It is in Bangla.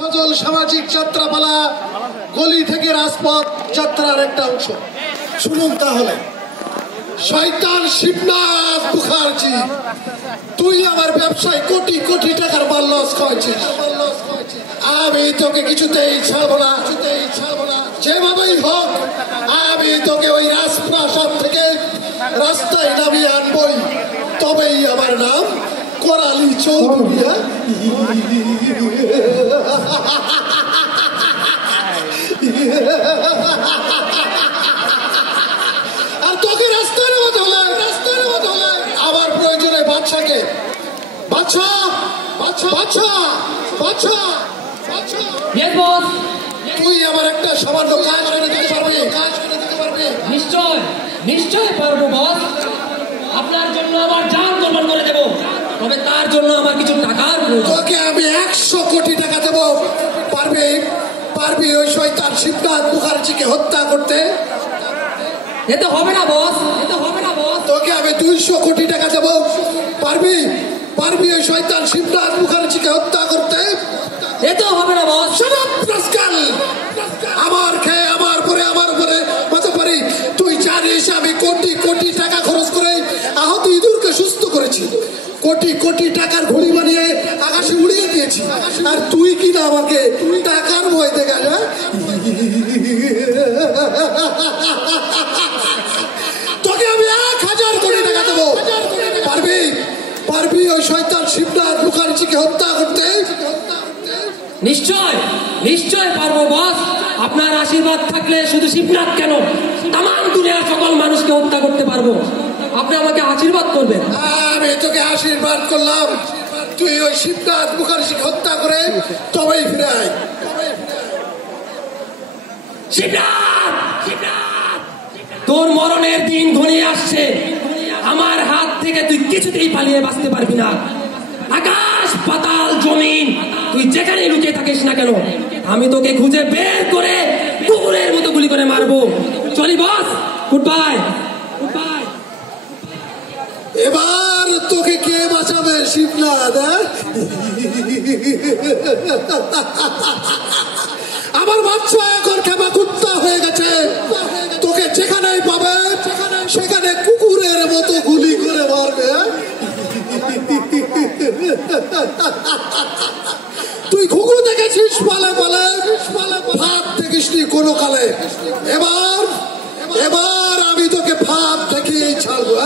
সজল সামাজিক যাত্রাপালা গলি থেকে রাজপথ যাত্রার একটা অংশ শুনুন তাহলে। শয়তান শিবনাথ মুখার্জি, তুই আমার ব্যবসায় কোটি কোটি টাকার মাল লস খাওয়াইছিস। আমি তোকে কিছুতেই ছাড়বো না, যেভাবেই হোক আমি তোকে ওই রাজপ্রাসাদ থেকে রাস্তায় নামিয়ে আনবই, তবেই আমার নাম করালি চৌধুরী। আর তোকে রাস্তায় নামাতে হলে আমার প্রয়োজনে বাদশাকে তুই আমার একটা সামান্য কাজ করে দিতে পারবি? নিশ্চয় নিশ্চয় পারবো বস। আপনার জন্য আমার জান কোরবান করে দেব, তবে তার জন্য আমার কিছু টাকার প্রয়োজন। তোকে আমি 100 কোটি টাকা দেব। পারবি ওই শয়তান শিবনাথ মুখার্জিকে হত্যা করতে? এতে হবে না বস। তোকে আমি 200 কোটি টাকা দেব। পারবি ওই শয়তান শিবনাথ মুখার্জিকে হত্যা করতে? এতেও হবে না বস। আমার খেয়ে আমার পরে মতো পারি। তুই জানিস আমি কোটি কোটি টাকা খরচ করে আহত ইঁদুরকে সুস্থ করেছি, কোটি কোটি টাকার ঘুড়ি বানিয়ে আকাশে উড়িয়ে দিয়েছি। আর তুই কিনা আমাকে টাকার ভয় দেখা যায়। তোকে আমি 1000 কোটি টাকা দেবো। পারবি ওই শয়তান শিবনাথ মুখার্জিকে হত্যা করতে? নিশ্চয় পারবো বস। আপনার আশীর্বাদ থাকলে শুধু শিবনাথ কেন, তাম দুনিয়ার সকল মানুষকে হত্যা করতে পারবো। আপনি আমাকে আশীর্বাদ করবেন। আমি তোকে আশীর্বাদ করলাম, তুই ওই শিবনাথ মুখার্জিকে হত্যা করে তবেই ফিরে আয়। তোর মরণের দিন ঘনিয়ে আসছে। আমার হাত থেকে তুই কিছুতেই পালিয়ে বাঁচতে পারবি না। আকাশ পাতাল জমিন, তুই যেখানে লুকিয়ে থাকিস না কেন, আমি তোকে খুঁজে বের করে কুকুরের মতো গুলি করে মারবো। চলি বস, গুড বাই। এবার তোকে কে বাঁচাবে শিবনাথ? আমার বাচ্চা এখন খেপা কুত্তা হয়ে গেছে। তোকে যেখানেই পাবে সেখানে কুকুরের মতো গুলি করে মারবে। তুই ঘুঘু দেখেছিস পালে ভাত দেখিসনি কোনো কালে। এবার আমি তোকে ভাত দেখিয়েই ছাড়বো।